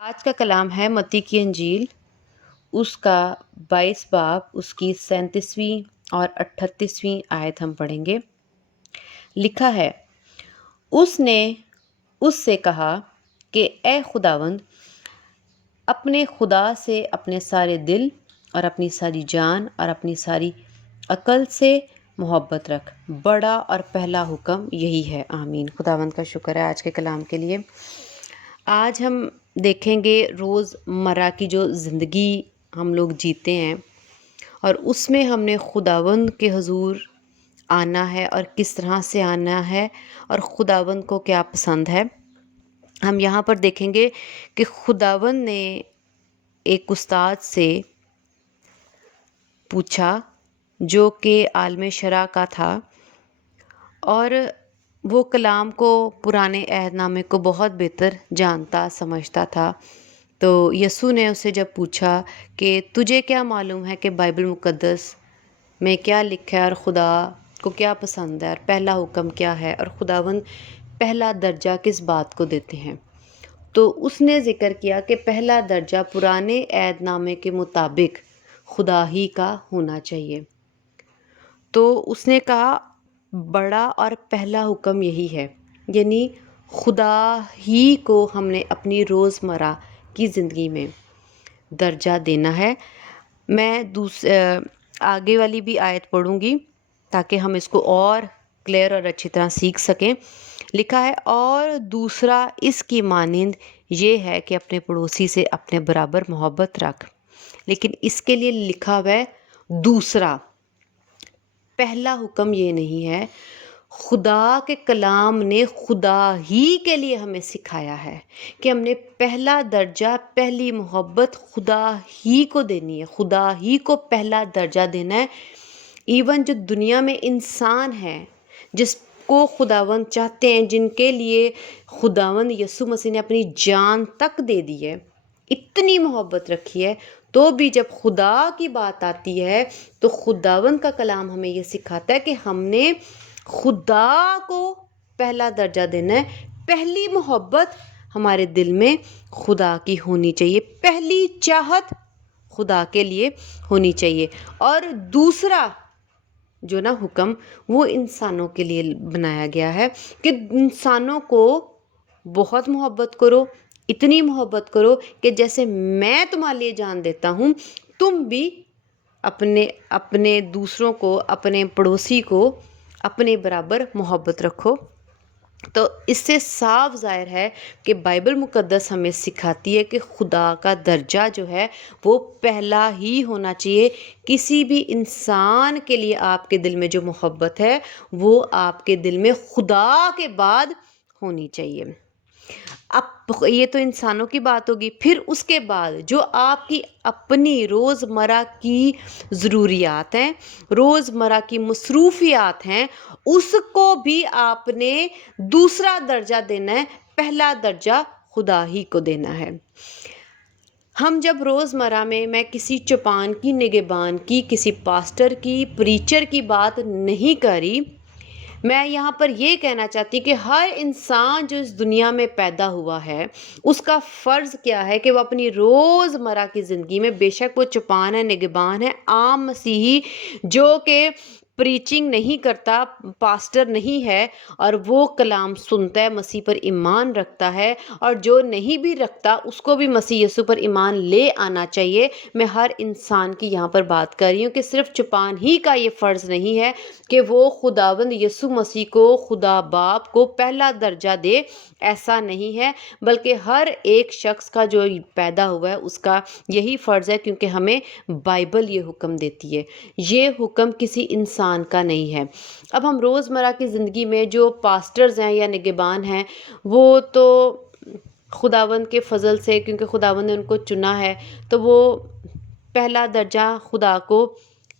آج کا کلام ہے متی کی انجیل، اس کا 22 باب، اس کی 37ویں اور 38ویں آیت ہم پڑھیں گے۔ لکھا ہے، اس نے اس سے کہا کہ اے خداوند، اپنے خدا سے اپنے سارے دل اور اپنی ساری جان اور اپنی ساری عقل سے محبت رکھ، بڑا اور پہلا حکم یہی ہے۔ آمین۔ خداوند کا شکر ہے آج کے کلام کے لیے۔ آج ہم دیکھیں گے روز مرہ کی جو زندگی ہم لوگ جیتے ہیں اور اس میں ہم نے خداوند کے حضور آنا ہے اور کس طرح سے آنا ہے اور خداوند کو کیا پسند ہے۔ ہم یہاں پر دیکھیں گے کہ خداوند نے ایک استاد سے پوچھا جو کہ عالم شرع کا تھا، اور وہ کلام کو، پرانے عہد نامے کو بہت بہتر جانتا سمجھتا تھا۔ تو یسوع نے اسے جب پوچھا کہ تجھے کیا معلوم ہے کہ بائبل مقدس میں کیا لکھا ہے اور خدا کو کیا پسند ہے اور پہلا حکم کیا ہے اور خداوند پہلا درجہ کس بات کو دیتے ہیں، تو اس نے ذکر کیا کہ پہلا درجہ پرانے عہد نامے کے مطابق خدا ہی کا ہونا چاہیے۔ تو اس نے کہا بڑا اور پہلا حکم یہی ہے، یعنی خدا ہی کو ہم نے اپنی روزمرہ کی زندگی میں درجہ دینا ہے۔ میں آگے والی بھی آیت پڑھوں گی تاکہ ہم اس کو اور کلیئر اور اچھی طرح سیکھ سکیں۔ لکھا ہے، اور دوسرا اس کی مانند یہ ہے کہ اپنے پڑوسی سے اپنے برابر محبت رکھ۔ لیکن اس کے لیے لکھا ہوا ہے دوسرا، پہلا حکم یہ نہیں ہے۔ خدا کے کلام نے خدا ہی کے لیے ہمیں سکھایا ہے کہ ہم نے پہلا درجہ، پہلی محبت خدا ہی کو دینی ہے، خدا ہی کو پہلا درجہ دینا ہے۔ ایون جو دنیا میں انسان ہیں جس کو خداوند چاہتے ہیں، جن کے لیے خداوند یسوع مسیح نے اپنی جان تک دے دی ہے، اتنی محبت رکھی ہے، تو بھی جب خدا کی بات آتی ہے تو خداوند کا کلام ہمیں یہ سکھاتا ہے کہ ہم نے خدا کو پہلا درجہ دینا ہے۔ پہلی محبت ہمارے دل میں خدا کی ہونی چاہیے، پہلی چاہت خدا کے لیے ہونی چاہیے، اور دوسرا جو نا حکم وہ انسانوں کے لیے بنایا گیا ہے کہ انسانوں کو بہت محبت کرو، اتنی محبت کرو کہ جیسے میں تمہارے لیے جان دیتا ہوں، تم بھی اپنے دوسروں کو، اپنے پڑوسی کو اپنے برابر محبت رکھو۔ تو اس سے صاف ظاہر ہے کہ بائبل مقدس ہمیں سکھاتی ہے کہ خدا کا درجہ جو ہے وہ پہلا ہی ہونا چاہیے۔ کسی بھی انسان کے لیے آپ کے دل میں جو محبت ہے وہ آپ کے دل میں خدا کے بعد ہونی چاہیے۔ اب یہ تو انسانوں کی بات ہوگی، پھر اس کے بعد جو آپ کی اپنی روزمرہ کی ضروریات ہیں، روزمرہ کی مصروفیات ہیں، اس کو بھی آپ نے دوسرا درجہ دینا ہے، پہلا درجہ خدا ہی کو دینا ہے۔ ہم جب روزمرہ میں کسی چوپان کی، نگہبان کی، کسی پاسٹر کی، پریچر کی بات نہیں کری، میں یہاں پر یہ کہنا چاہتی کہ ہر انسان جو اس دنیا میں پیدا ہوا ہے اس کا فرض کیا ہے کہ وہ اپنی روزمرہ کی زندگی میں، بے شک وہ چوپان ہے، نگہبان ہے، عام مسیحی جو کہ پریچنگ نہیں کرتا، پاسٹر نہیں ہے، اور وہ کلام سنتا ہے، مسیح پر ایمان رکھتا ہے، اور جو نہیں بھی رکھتا اس کو بھی مسیح یسوع پر ایمان لے آنا چاہیے۔ میں ہر انسان کی یہاں پر بات کر رہی ہوں کہ صرف چوپان ہی کا یہ فرض نہیں ہے کہ وہ خداوند یسوع مسیح کو، خدا باپ کو پہلا درجہ دے، ایسا نہیں ہے، بلکہ ہر ایک شخص کا جو پیدا ہوا ہے اس کا یہی فرض ہے، کیونکہ ہمیں بائبل یہ حکم دیتی ہے، یہ حکم کسی انسان کا نہیں ہے۔ اب ہم روزمرہ کی زندگی میں جو پاسٹرز ہیں یا نگہبان ہیں، وہ تو خداوند کے فضل سے، کیونکہ خداوند نے ان کو چنا ہے، تو وہ پہلا درجہ خدا کو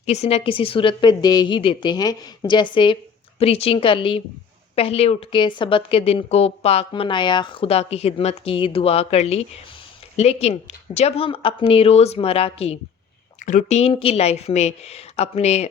کسی نہ کسی صورت پہ دے ہی دیتے ہیں۔ جیسے پریچنگ کر لی، پہلے اٹھ کے سبت کے دن کو پاک منایا، خدا کی خدمت کی، دعا کر لی۔ لیکن جب ہم اپنی روزمرہ کی روٹین کی لائف میں، اپنے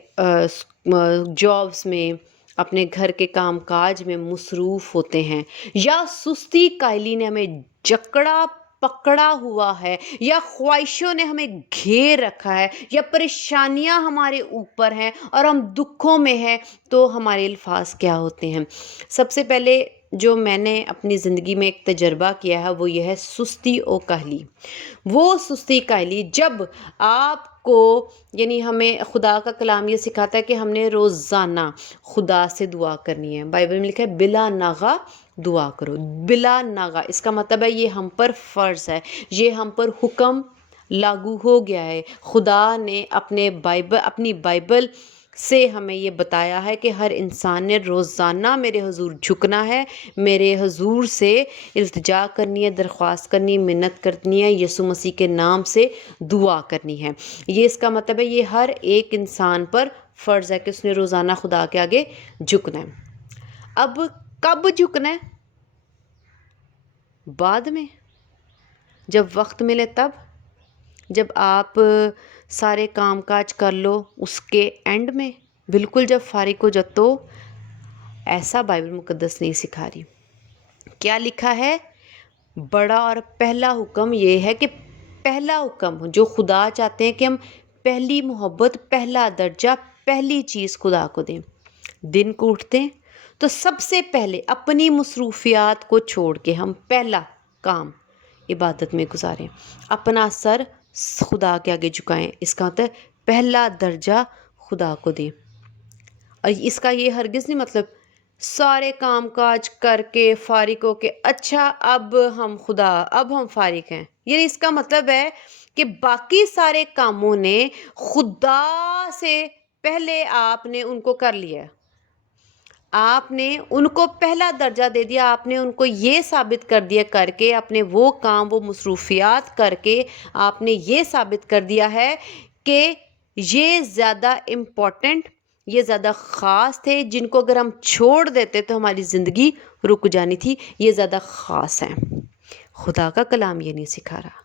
جابس میں، اپنے گھر کے کام کاج میں مصروف ہوتے ہیں، یا سستی کائلی نے ہمیں جکڑا پکڑا ہوا ہے یا خواہشوں نے ہمیں گھیر رکھا ہے یا پریشانیاں ہمارے اوپر ہیں اور ہم دکھوں میں ہیں، تو ہمارے الفاظ کیا ہوتے ہیں؟ سب سے پہلے جو میں نے اپنی زندگی میں ایک تجربہ کیا ہے وہ یہ ہے سستی و کاہلی۔ وہ سستی کاہلی جب آپ کو، یعنی ہمیں خدا کا کلام یہ سکھاتا ہے کہ ہم نے روزانہ خدا سے دعا کرنی ہے۔ بائبل میں لکھا ہے بلا ناغہ دعا کرو، بلا ناغہ۔ اس کا مطلب ہے یہ ہم پر فرض ہے، یہ ہم پر حکم لاگو ہو گیا ہے۔ خدا نے اپنی بائبل سے ہمیں یہ بتایا ہے کہ ہر انسان نے روزانہ میرے حضور جھکنا ہے، میرے حضور سے التجا کرنی ہے، درخواست کرنی، منت کرنی ہے، یسوع مسیح کے نام سے دعا کرنی ہے۔ یہ اس کا مطلب ہے یہ ہر ایک انسان پر فرض ہے کہ اس نے روزانہ خدا کے آگے جھکنا ہے۔ اب کب جھکنا ہے؟ بعد میں، جب وقت ملے تب، جب آپ سارے کام کاج کر لو اس کے اینڈ میں، بالکل جب فارغ ہو جاؤ تو۔ ایسا بائبل مقدس نہیں سکھا رہی۔ کیا لکھا ہے؟ بڑا اور پہلا حکم یہ ہے کہ پہلا حکم جو خدا چاہتے ہیں کہ ہم پہلی محبت، پہلا درجہ، پہلی چیز خدا کو دیں۔ دن کو اٹھتے ہیں تو سب سے پہلے اپنی مصروفیات کو چھوڑ کے ہم پہلا کام عبادت میں گزاریں، اپنا سر خدا کے آگے جھکائیں۔ اس کا مطلب پہلا درجہ خدا کو دیں۔ اور اس کا یہ ہرگز نہیں مطلب سارے کام کاج کر کے فارغ ہو کے اچھا اب ہم فارغ ہیں، یعنی اس کا مطلب ہے کہ باقی سارے کاموں نے خدا سے پہلے آپ نے ان کو کر لیا ہے، آپ نے ان کو پہلا درجہ دے دیا، آپ نے ان کو یہ ثابت کر دیا کر کے، اپنے وہ کام، وہ مصروفیات کر کے آپ نے یہ ثابت کر دیا ہے کہ یہ زیادہ امپورٹنٹ، یہ زیادہ خاص تھے، جن کو اگر ہم چھوڑ دیتے تو ہماری زندگی رک جانی تھی، یہ زیادہ خاص ہیں۔ خدا کا کلام یہ نہیں سکھا رہا۔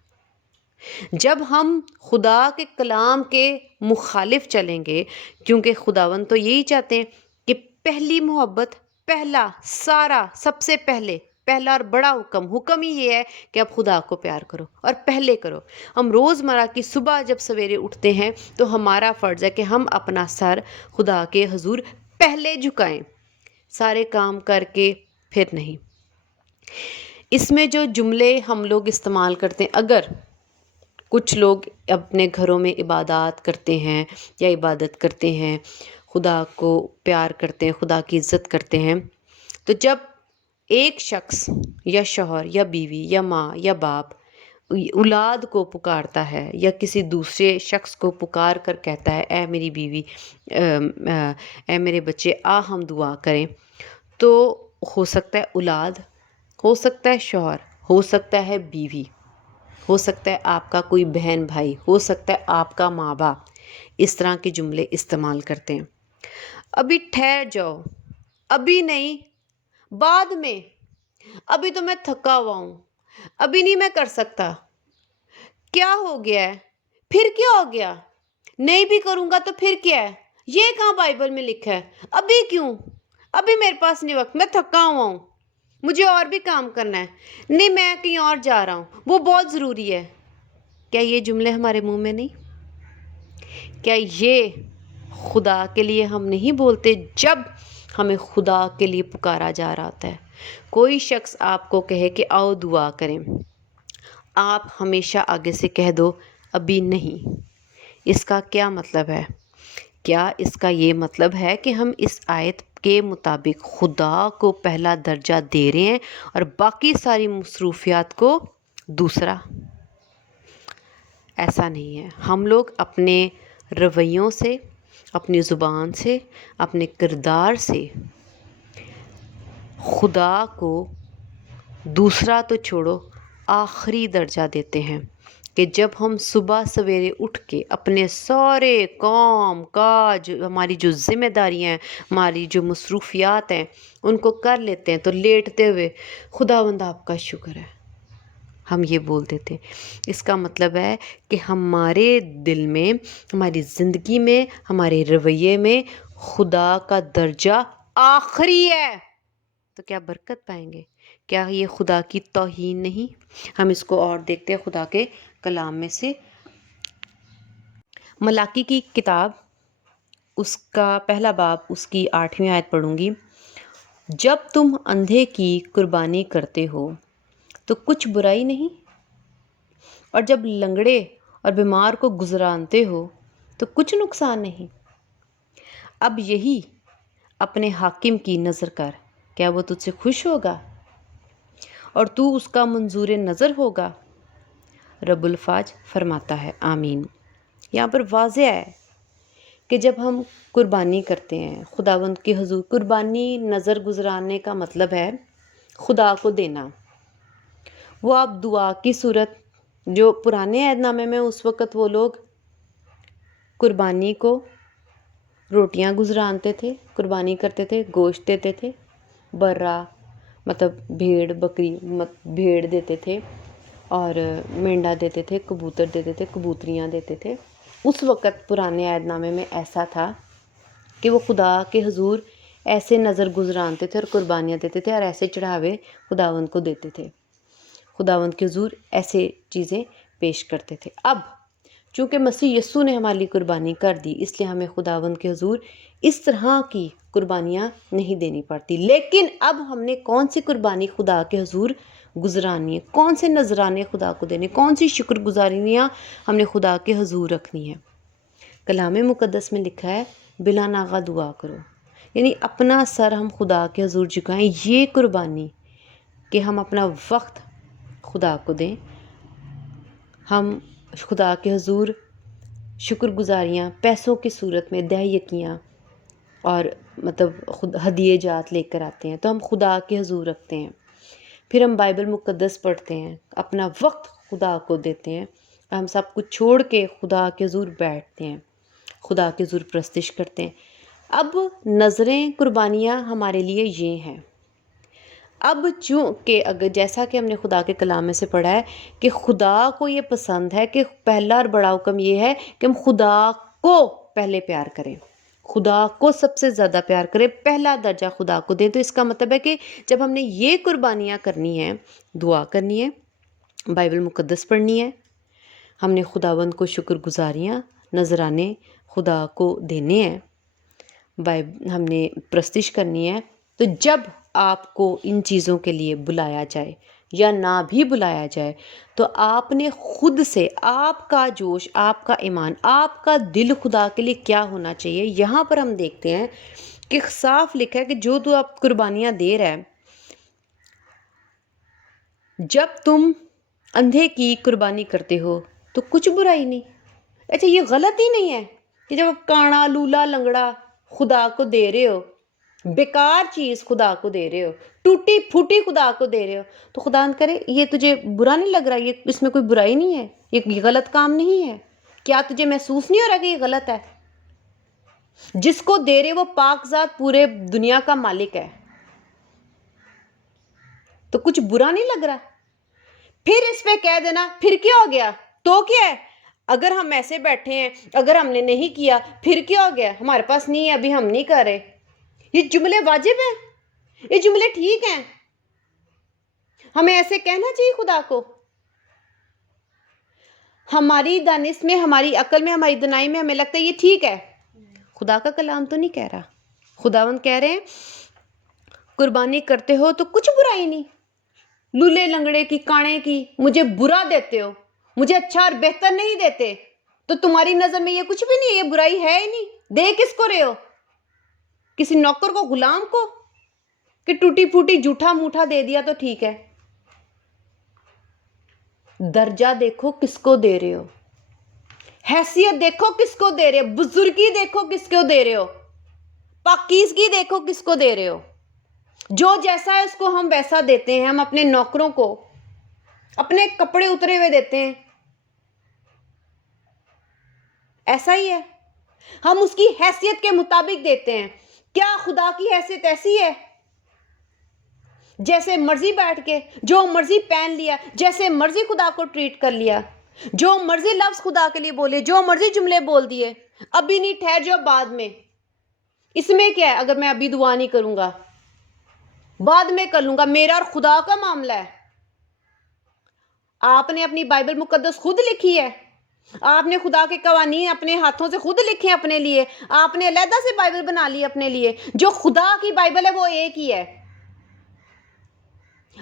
جب ہم خدا کے کلام کے مخالف چلیں گے، کیونکہ خداوند تو یہی چاہتے ہیں کہ پہلی محبت، پہلا سارا، سب سے پہلا اور بڑا حکم ہی یہ ہے کہ اب خدا کو پیار کرو اور پہلے کرو۔ ہم روزمرہ کی صبح جب سویرے اٹھتے ہیں تو ہمارا فرض ہے کہ ہم اپنا سر خدا کے حضور پہلے جھکائیں، سارے کام کر کے پھر نہیں۔ اس میں جو جملے ہم لوگ استعمال کرتے ہیں، اگر کچھ لوگ اپنے گھروں میں عبادات کرتے ہیں یا عبادت کرتے ہیں، خدا کو پیار کرتے ہیں، خدا کی عزت کرتے ہیں، تو جب ایک شخص یا شوہر یا بیوی یا ماں یا باپ اولاد کو پکارتا ہے یا کسی دوسرے شخص کو پکار کر کہتا ہے اے میری بیوی، اے میرے بچے، ہم دعا کریں، تو ہو سکتا ہے اولاد، ہو سکتا ہے شوہر، ہو سکتا ہے بیوی، ہو سکتا ہے آپ کا کوئی بہن بھائی، ہو سکتا ہے آپ کا ماں باپ اس طرح کے جملے استعمال کرتے ہیں۔ ابھی ٹھہر جاؤ، ابھی نہیں، بعد میں، ابھی تو میں تھکا ہوا ہوں، ابھی نہیں میں کر سکتا، کیا ہو گیا ہے، پھر کیا ہو گیا، نہیں بھی کروں گا تو پھر کیا ہے، یہ کہاں بائبل میں لکھا ہے، ابھی کیوں، ابھی میرے پاس نہیں وقت، میں تھکا ہوا ہوں، مجھے اور بھی کام کرنا ہے، نہیں میں کہیں اور جا رہا ہوں، وہ بہت ضروری ہے۔ کیا یہ جملے ہمارے منہ میں نہیں؟ کیا یہ خدا کے لیے ہم نہیں بولتے جب ہمیں خدا کے لیے پکارا جا رہا ہوتا ہے؟ کوئی شخص آپ کو کہے کہ آؤ دعا کریں، آپ ہمیشہ آگے سے کہہ دو ابھی نہیں۔ اس کا کیا مطلب ہے؟ کیا اس کا یہ مطلب ہے کہ ہم اس آیت کے مطابق خدا کو پہلا درجہ دے رہے ہیں اور باقی ساری مصروفیات کو دوسرا؟ ایسا نہیں ہے۔ ہم لوگ اپنے رویوں سے، اپنی زبان سے، اپنے کردار سے خدا کو دوسرا تو چھوڑو، آخری درجہ دیتے ہیں کہ جب ہم صبح سویرے اٹھ کے اپنے سارے کام کاج، ہماری جو ذمہ داریاں ہیں، ہماری جو مصروفیات ہیں، ان کو کر لیتے ہیں تو لیٹتے ہوئے خداوند آپ کا شکر ہے، ہم یہ بول دیتے ہیں۔ اس کا مطلب ہے کہ ہمارے دل میں، ہماری زندگی میں، ہمارے رویے میں خدا کا درجہ آخری ہے۔ تو کیا برکت پائیں گے؟ کیا یہ خدا کی توہین نہیں؟ ہم اس کو اور دیکھتے ہیں خدا کے کلام میں سے، ملاکی کی کتاب، اس کا پہلا باب، اس کی 8ویں آیت پڑھوں گی۔ جب تم اندھے کی قربانی کرتے ہو تو کچھ برائی نہیں، اور جب لنگڑے اور بیمار کو گزرانتے ہو تو کچھ نقصان نہیں۔ اب یہی اپنے حاکم کی نظر کر، کیا وہ تجھ سے خوش ہوگا اور تو اس کا منظور نظر ہوگا؟ رب الفاظ فرماتا ہے آمین۔ یہاں پر واضح ہے کہ جب ہم قربانی کرتے ہیں خداوند کے حضور، قربانی نظر گزرانے کا مطلب ہے خدا کو دینا۔ وہ آپ دعا کی صورت، جو پرانے عہد نامے میں اس وقت وہ لوگ قربانی کو روٹیاں گزرانتے تھے، قربانی کرتے تھے، گوشت دیتے تھے، برا مطلب بھیڑ بکری بھیڑ دیتے تھے، اور مینڈا دیتے تھے، کبوتر دیتے تھے، کبوتریاں دیتے تھے۔ اس وقت پرانے عہد نامے میں ایسا تھا کہ وہ خدا کے حضور ایسے نظر گزرانتے تھے اور قربانیاں دیتے تھے، اور ایسے چڑھاوے خداوند کو دیتے تھے، خداوند کے حضور ایسے چیزیں پیش کرتے تھے۔ اب چونکہ مسیح یسوع نے ہمارے لیے قربانی کر دی، اس لیے ہمیں خداوند کے حضور اس طرح کی قربانیاں نہیں دینی پڑتی۔ لیکن اب ہم نے کون سی قربانی خدا کے حضور گزرانی ہے، کون سے نذرانے خدا کو دینے، کون سی شکر گزاریاں ہم نے خدا کے حضور رکھنی ہے؟ کلام مقدس میں لکھا ہے بلا ناغہ دعا کرو، یعنی اپنا سر ہم خدا کے حضور جھکائیں۔ یہ قربانی کہ ہم اپنا وقت خدا کو دیں، ہم خدا کے حضور شکر گزاریاں پیسوں کی صورت میں دہیکیاں اور مطلب خود ہدیے جات لے کر آتے ہیں، تو ہم خدا کے حضور رکھتے ہیں۔ پھر ہم بائبل مقدس پڑھتے ہیں، اپنا وقت خدا کو دیتے ہیں، ہم سب کچھ چھوڑ کے خدا کے حضور بیٹھتے ہیں، خدا کے حضور پرستش کرتے ہیں۔ اب نظریں قربانیاں ہمارے لیے یہ ہیں۔ اب چونکہ اگر جیسا کہ ہم نے خدا کے کلام میں سے پڑھا ہے کہ خدا کو یہ پسند ہے کہ پہلا اور بڑا حکم یہ ہے کہ ہم خدا کو پہلے پیار کریں، خدا کو سب سے زیادہ پیار کریں، پہلا درجہ خدا کو دیں۔ تو اس کا مطلب ہے کہ جب ہم نے یہ قربانیاں کرنی ہیں، دعا کرنی ہے، بائبل مقدس پڑھنی ہے، ہم نے خداوند کو شکر گزاریاں نذرانے خدا کو دینے ہیں، ہم نے پرستش کرنی ہے، تو جب آپ کو ان چیزوں کے لیے بلایا جائے یا نہ بھی بلایا جائے تو آپ نے خود سے، آپ کا جوش، آپ کا ایمان، آپ کا دل خدا کے لیے کیا ہونا چاہیے۔ یہاں پر ہم دیکھتے ہیں کہ صاف لکھا ہے کہ جو تو آپ قربانیاں دے رہے ہیں، جب تم اندھے کی قربانی کرتے ہو تو کچھ برائی نہیں۔ اچھا یہ غلط ہی نہیں ہے کہ جب آپ کانا لولا لنگڑا خدا کو دے رہے ہو، بیکار چیز خدا کو دے رہے ہو، ٹوٹی پھوٹی خدا کو دے رہے ہو، تو خدا نہ کرے یہ تجھے برا نہیں لگ رہا، یہ اس میں کوئی برائی نہیں ہے، یہ غلط کام نہیں ہے؟ کیا تجھے محسوس نہیں ہو رہا کہ یہ غلط ہے؟ جس کو دے رہے وہ پاک ذات پورے دنیا کا مالک ہے، تو کچھ برا نہیں لگ رہا؟ پھر اس پہ کہہ دینا پھر کیا ہو گیا، تو کیا ہے، اگر ہم ایسے بیٹھے ہیں، اگر ہم نے نہیں کیا پھر کیا ہو گیا، ہمارے پاس نہیں ہے ابھی ہم نہیں کر رہے، یہ جملے واجب ہیں، یہ جملے ٹھیک ہیں؟ ہمیں ایسے کہنا چاہیے خدا کو؟ ہماری دانش میں، ہماری عقل میں، ہماری دنائی میں ہمیں لگتا ہے یہ ٹھیک ہے، خدا کا کلام تو نہیں کہہ رہا۔ خداوند کہہ رہے ہیں قربانی کرتے ہو تو کچھ برائی نہیں، لولے لنگڑے کی، کانے کی مجھے برا دیتے ہو، مجھے اچھا اور بہتر نہیں دیتے، تو تمہاری نظر میں یہ کچھ بھی نہیں، یہ برائی ہے ہی نہیں۔ دے کس کو رہے ہو؟ کسی نوکر کو، غلام کو؟ کہ ٹوٹی پھوٹی جھوٹا موٹا دے دیا تو ٹھیک ہے؟ درجہ دیکھو کس کو دے رہے ہو، حیثیت دیکھو کس کو دے رہے ہو، بزرگی دیکھو کس کو دے رہے ہو، پاکیزگی دیکھو کس کو دے رہے ہو۔ جو جیسا ہے اس کو ہم ویسا دیتے ہیں، ہم اپنے نوکروں کو اپنے کپڑے اترے ہوئے دیتے ہیں، ایسا ہی ہے، ہم اس کی حیثیت کے مطابق دیتے ہیں۔ کیا خدا کی حیثیت ایسی ہے جیسے مرضی بیٹھ کے جو مرضی پہن لیا، جیسے مرضی خدا کو ٹریٹ کر لیا، جو مرضی لفظ خدا کے لیے بولے، جو مرضی جملے بول دیے، ابھی نہیں ٹھہر جاؤ بعد میں، اس میں کیا ہے اگر میں ابھی دعا نہیں کروں گا؟ بعد میں کر لوں گا، میرا اور خدا کا معاملہ ہے۔ آپ نے اپنی بائبل مقدس خود لکھی ہے، آپ نے خدا کے قوانین اپنے ہاتھوں سے خود لکھے اپنے لیے، آپ نے علیحدہ سے بائبل بنا لی اپنے لیے۔ جو خدا کی بائبل ہے وہ ایک ہی ہے۔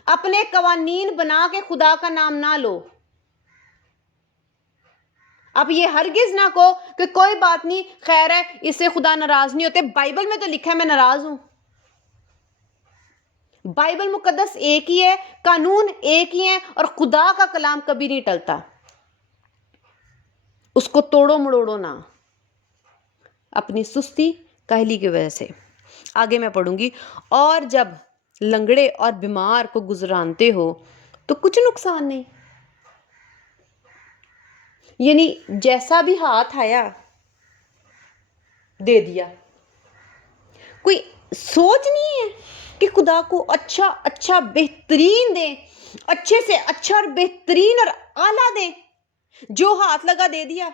اپنے قوانین بنا کے خدا کا نام نہ لو۔ اب یہ ہرگز نہ کہو کہ کوئی بات نہیں، خیر ہے، اس سے خدا ناراض نہیں ہوتے۔ بائبل میں تو لکھا ہے میں ناراض ہوں۔ بائبل مقدس ایک ہی ہے، قانون ایک ہی ہے، اور خدا کا کلام کبھی نہیں ٹلتا۔ اس کو توڑو مڑوڑو نہ اپنی سستی کاہلی کی وجہ سے۔ آگے میں پڑھوں گی، اور جب لنگڑے اور بیمار کو گزرانتے ہو تو کچھ نقصان نہیں۔ یعنی جیسا بھی ہاتھ آیا دے دیا، کوئی سوچ نہیں ہے کہ خدا کو اچھا اچھا بہترین دیں، اچھے سے اچھا اور بہترین اور اعلیٰ دیں، جو ہاتھ لگا دے دیا۔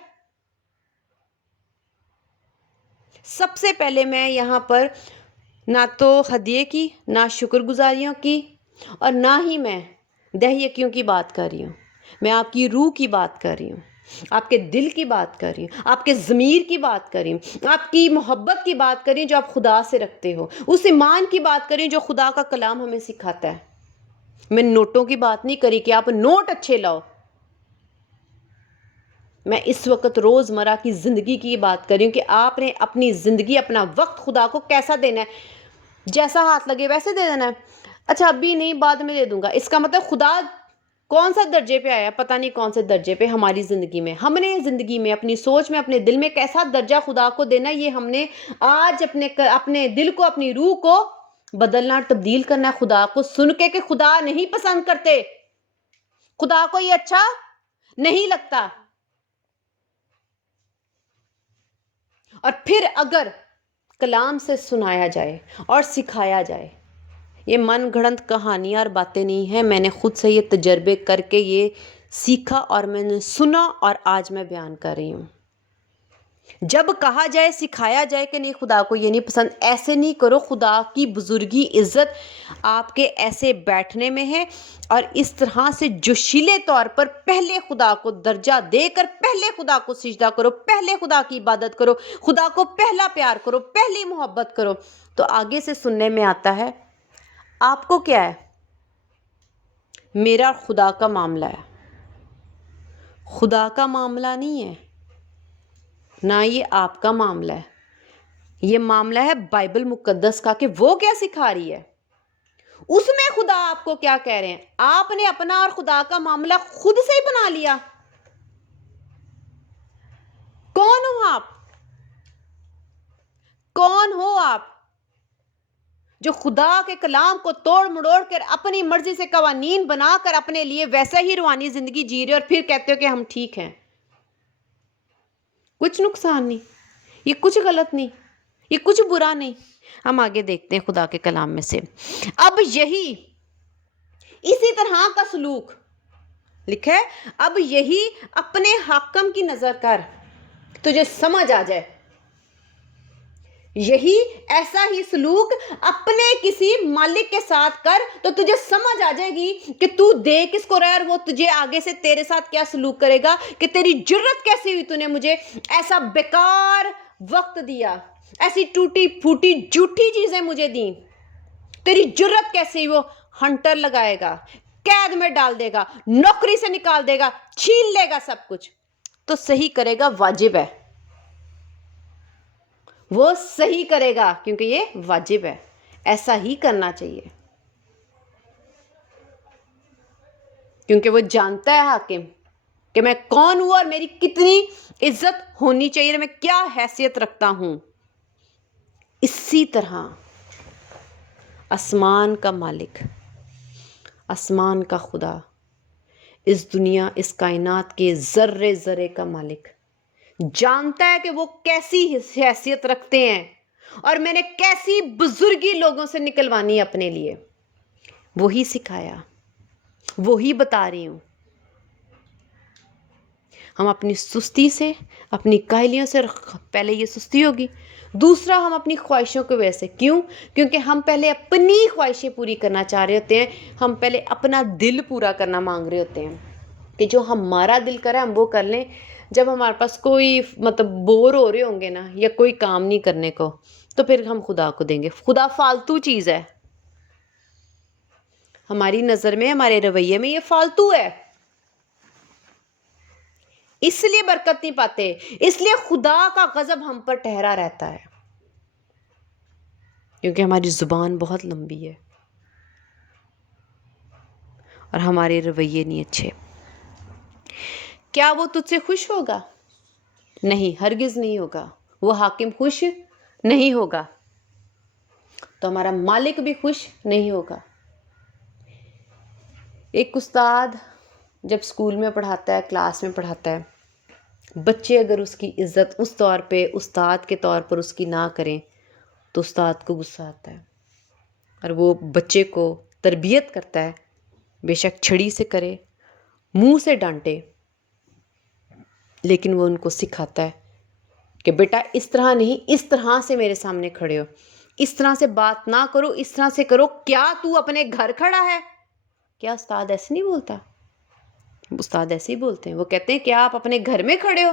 سب سے پہلے میں یہاں پر نہ تو ہدیے کی، نہ شکر گزاریوں کی، اور نہ ہی میں دہیکیوں کی بات کر رہی ہوں۔ میں آپ کی روح کی بات کر رہی ہوں، آپ کے دل کی بات کر رہی ہوں، آپ کے ضمیر کی بات کر رہی ہوں، آپ کی محبت کی بات کر رہی ہوں جو آپ خدا سے رکھتے ہو، اس ایمان کی بات کر رہی ہوں جو خدا کا کلام ہمیں سکھاتا ہے۔ میں نوٹوں کی بات نہیں کری کہ آپ نوٹ اچھے لاؤ۔ میں اس وقت روزمرہ کی زندگی کی بات کر رہی ہوں کہ آپ نے اپنی زندگی، اپنا وقت خدا کو کیسا دینا ہے، جیسا ہاتھ لگے ویسے دے دینا ہے۔ اچھا ابھی نہیں، بعد میں دے دوں گا، اس کا مطلب خدا کون سا درجے پہ آیا، پتہ نہیں کون سے درجے پہ ہماری زندگی میں۔ ہم نے زندگی میں، اپنی سوچ میں، اپنے دل میں کیسا درجہ خدا کو دینا، یہ ہم نے آج اپنے دل کو، اپنی روح کو بدلنا، تبدیل کرنا ہے خدا کو سن کے کہ خدا نہیں پسند کرتے، خدا کو یہ اچھا نہیں لگتا۔ اور پھر اگر کلام سے سنایا جائے اور سکھایا جائے، یہ من گھڑنت کہانیاں اور باتیں نہیں ہیں، میں نے خود سے یہ تجربے کر کے یہ سیکھا اور میں نے سنا، اور آج میں بیان کر رہی ہوں۔ جب کہا جائے، سکھایا جائے کہ نہیں خدا کو یہ نہیں پسند، ایسے نہیں کرو۔ خدا کی بزرگی، عزت آپ کے ایسے بیٹھنے میں ہے، اور اس طرح سے جوشیلے طور پر پہلے خدا کو درجہ دے کر پہلے خدا کو سجدہ کرو، پہلے خدا کی عبادت کرو، خدا کو پہلا پیار کرو، پہلی محبت کرو، تو آگے سے سننے میں آتا ہے آپ کو کیا ہے، میرا اور خدا کا معاملہ ہے، خدا کا معاملہ نہیں ہے، نہ یہ آپ کا معاملہ ہے۔ یہ معاملہ ہے بائبل مقدس کا کہ وہ کیا سکھا رہی ہے، اس میں خدا آپ کو کیا کہہ رہے ہیں۔ آپ نے اپنا اور خدا کا معاملہ خود سے ہی بنا لیا۔ کون ہو آپ؟ کون ہو آپ جو خدا کے کلام کو توڑ مڑوڑ کر اپنی مرضی سے قوانین بنا کر اپنے لیے ویسا ہی روحانی زندگی جی رہے اور پھر کہتے ہو کہ ہم ٹھیک ہیں؟ کچھ نقصان نہیں، یہ کچھ غلط نہیں، یہ کچھ برا نہیں۔ ہم آگے دیکھتے ہیں خدا کے کلام میں سے۔ اب یہی اسی طرح کا سلوک لکھا ہے، اب یہی اپنے حاکم کی نظر کر تجھے سمجھ آ جائے، یہی ایسا ہی سلوک اپنے کسی مالک کے ساتھ کر تو تجھے سمجھ آ جائے گی کہ تو دے کس کو رہا ہے، اور وہ تجھے آگے سے تیرے ساتھ کیا سلوک کرے گا، کہ تیری جرت کیسی ہوئی، تو نے مجھے ایسا بیکار وقت دیا، ایسی ٹوٹی پھوٹی جھوٹی چیزیں مجھے دیں، تیری جرت کیسی، وہ ہنٹر لگائے گا، قید میں ڈال دے گا، نوکری سے نکال دے گا، چھین لے گا سب کچھ، تو صحیح کرے گا، واجب ہے، وہ صحیح کرے گا کیونکہ یہ واجب ہے، ایسا ہی کرنا چاہیے، کیونکہ وہ جانتا ہے حاکم کہ میں کون ہوں اور میری کتنی عزت ہونی چاہیے، میں کیا حیثیت رکھتا ہوں۔ اسی طرح آسمان کا مالک، آسمان کا خدا، اس دنیا، اس کائنات کے ذرے ذرے کا مالک جانتا ہے کہ وہ کیسی حیثیت رکھتے ہیں، اور میں نے کیسی بزرگی لوگوں سے نکلوانی ہے اپنے لیے، وہی سکھایا، وہی بتا رہی ہوں۔ ہم اپنی سستی سے، اپنی کاہلیوں سے، پہلے یہ سستی ہوگی، دوسرا ہم اپنی خواہشوں کی وجہ سے. کیوں؟ کیونکہ ہم پہلے اپنی خواہشیں پوری کرنا چاہ رہے ہوتے ہیں. ہم پہلے اپنا دل پورا کرنا مانگ رہے ہوتے ہیں کہ جو ہمارا دل کرے ہم وہ کر لیں. جب ہمارے پاس کوئی مطلب بور ہو رہے ہوں گے نا یا کوئی کام نہیں کرنے کو تو پھر ہم خدا کو دیں گے. خدا فالتو چیز ہے ہماری نظر میں, ہمارے رویے میں یہ فالتو ہے. اس لیے برکت نہیں پاتے, اس لیے خدا کا غضب ہم پر ٹھہرا رہتا ہے, کیونکہ ہماری زبان بہت لمبی ہے اور ہمارے رویے نہیں اچھے. کیا وہ تجھ سے خوش ہوگا؟ نہیں, ہرگز نہیں ہوگا. وہ حاکم خوش نہیں ہوگا تو ہمارا مالک بھی خوش نہیں ہوگا. ایک استاد جب اسکول میں پڑھاتا ہے, کلاس میں پڑھاتا ہے, بچے اگر اس کی عزت اس طور پہ استاد کے طور پر اس کی نہ کریں تو استاد کو غصہ آتا ہے اور وہ بچے کو تربیت کرتا ہے. بے شک چھڑی سے کرے, منہ سے ڈانٹے, لیکن وہ ان کو سکھاتا ہے کہ بیٹا اس طرح نہیں, اس طرح سے میرے سامنے کھڑے ہو, اس طرح سے بات نہ کرو, اس طرح سے کرو. کیا تو اپنے گھر کھڑا ہے؟ کیا استاد ایسے نہیں بولتا؟ استاد ایسے ہی بولتے ہیں. وہ کہتے ہیں کیا آپ اپنے گھر میں کھڑے ہو؟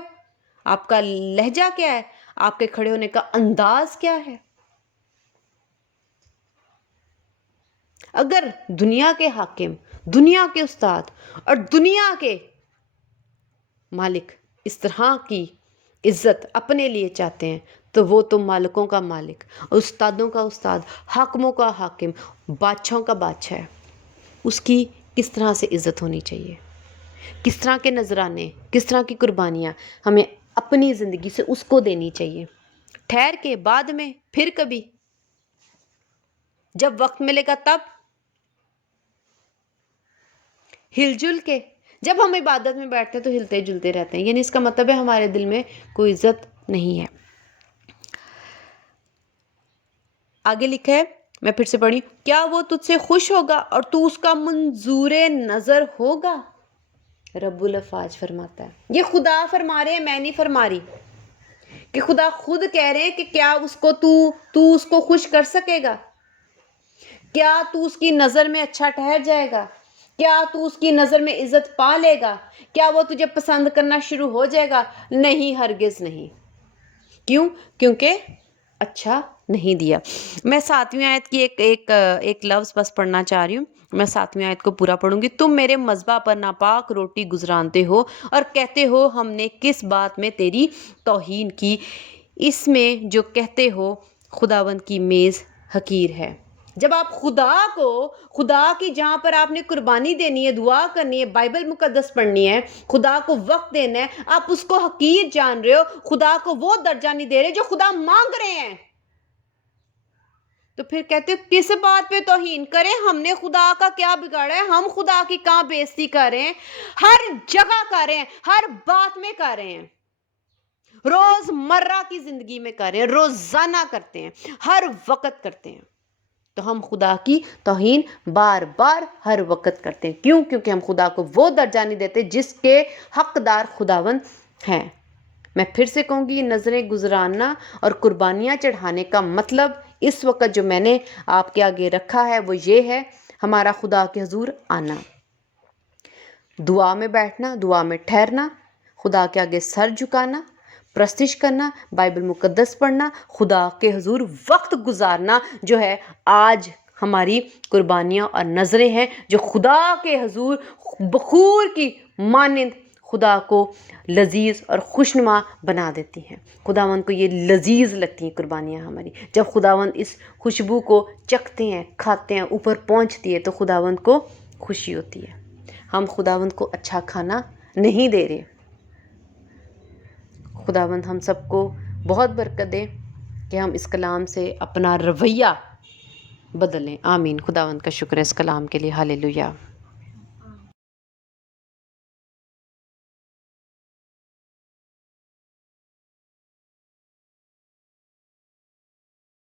آپ کا لہجہ کیا ہے؟ آپ کے کھڑے ہونے کا انداز کیا ہے؟ اگر دنیا کے حاکم, دنیا کے استاد اور دنیا کے مالک اس طرح کی عزت اپنے لیے چاہتے ہیں تو وہ تو مالکوں کا مالک, استادوں کا استاد, حاکموں کا حاکم, بادشاہوں کا بادشاہ ہے. اس کی کس طرح سے عزت ہونی چاہیے, کس طرح کے نذرانے, کس طرح کی قربانیاں ہمیں اپنی زندگی سے اس کو دینی چاہیے. ٹھہر کے, بعد میں, پھر کبھی, جب وقت ملے گا تب, ہل جل کے. جب ہم عبادت میں بیٹھتے ہیں تو ہلتے جلتے رہتے ہیں, یعنی اس کا مطلب ہے ہمارے دل میں کوئی عزت نہیں ہے. آگے لکھا ہے, میں پھر سے پڑھی, کیا وہ تجھ سے خوش ہوگا اور تو اس کا منظور نظر ہوگا؟ رب الافواج فرماتا ہے. یہ خدا فرما رہے ہیں, میں نہیں فرما رہی, کہ خدا خود کہہ رہے ہیں کہ کیا اس کو تو اس کو خوش کر سکے گا؟ کیا تو اس کی نظر میں اچھا ٹھہر جائے گا؟ کیا تو اس کی نظر میں عزت پا لے گا؟ کیا وہ تجھے پسند کرنا شروع ہو جائے گا؟ نہیں, ہرگز نہیں. کیوں؟ کیونکہ اچھا نہیں دیا. میں 7ویں آیت کی ایک لفظ بس پڑھنا چاہ رہی ہوں. میں 7ویں آیت کو پورا پڑھوں گی. تم میرے مذبح پر ناپاک روٹی گزرانتے ہو اور کہتے ہو ہم نے کس بات میں تیری توہین کی. اس میں جو کہتے ہو خداوند کی میز حقیر ہے. جب آپ خدا کی جہاں پر آپ نے قربانی دینی ہے, دعا کرنی ہے, بائبل مقدس پڑھنی ہے, خدا کو وقت دینا ہے, آپ اس کو حقیر جان رہے ہو, خدا کو وہ درجہ نہیں دے رہے جو خدا مانگ رہے ہیں. تو پھر کہتے ہو کس بات پہ توہین کریں, ہم نے خدا کا کیا بگاڑا ہے, ہم خدا کی کہاں بےزتی کر رہے ہیں؟ ہر جگہ کر رہے ہیں, ہر بات میں کر رہے ہیں, روز مرہ کی زندگی میں کر رہے ہیں, روزانہ کرتے ہیں, ہر وقت کرتے ہیں. تو ہم خدا کی توہین بار بار ہر وقت کرتے ہیں. کیوں؟ کیونکہ ہم خدا کو وہ درجہ نہیں دیتے جس کے حقدار خداوند ہیں. میں پھر سے کہوں گی, یہ نظریں گزراننا اور قربانیاں چڑھانے کا مطلب اس وقت جو میں نے آپ کے آگے رکھا ہے وہ یہ ہے, ہمارا خدا کے حضور آنا, دعا میں بیٹھنا, دعا میں ٹھہرنا, خدا کے آگے سر جھکانا, پرستش کرنا, بائبل مقدس پڑھنا, خدا کے حضور وقت گزارنا, جو ہے آج ہماری قربانیاں اور نظریں ہیں جو خدا کے حضور بخور کی مانند خدا کو لذیذ اور خوشنما بنا دیتی ہیں. خداوند کو یہ لذیذ لگتی ہیں قربانیاں ہماری. جب خداوند اس خوشبو کو چکھتے ہیں, کھاتے ہیں, اوپر پہنچتی ہے تو خداوند کو خوشی ہوتی ہے. ہم خداوند کو اچھا کھانا نہیں دے رہے. خداوند ہم سب کو بہت برکت دے کہ ہم اس کلام سے اپنا رویہ بدلیں. آمین. خداوند کا شکر ہے اس کلام کے لیے. ہاللیلویا.